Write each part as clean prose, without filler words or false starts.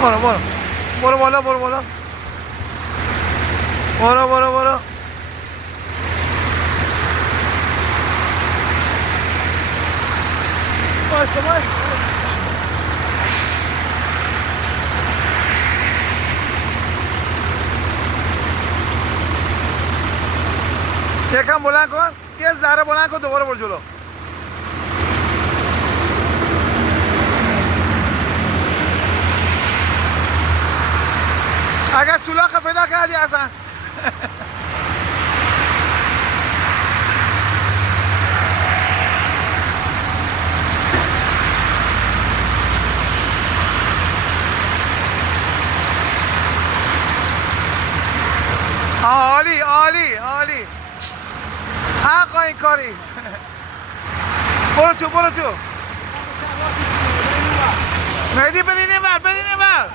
برو برو برو بالا برو بالا برو برو برو باشه باشه یکم بلند کن یه ذره بلند کن دوباره برو جلو اگر سولاخ پیدا کردی اصلا عالی عالی عالی حقا این کاری برو تو برو تو مهدی برین اینور برین اینور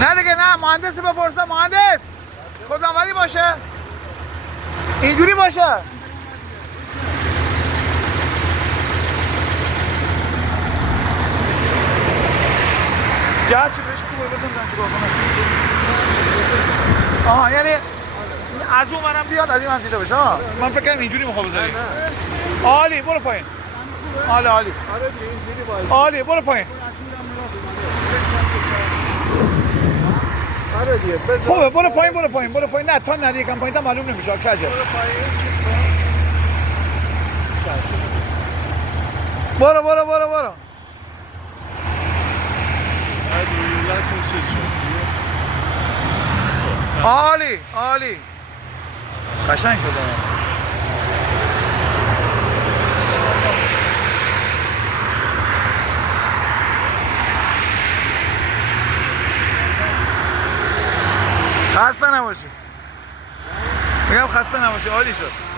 نه دیگه نه مهندسی بپرسم مهندس خودمولی باشه اینجوری باشه جهت چی بهش تو بودم چیکار کنم آها یعنی از اون منم بیاد از این من دیده بشه من فکر کنم اینجوری میخوام بذاری عالی برو پایین عالی عالی عالی برو پایین خوبه برو پایین برو پایین برو پایین نه تا ندی یکم پایین تا معلوم نمیشه کجه برو برو برو برو عالی عالی قشنگ شده خسته نباشی میگم خسته نباشی عالی شد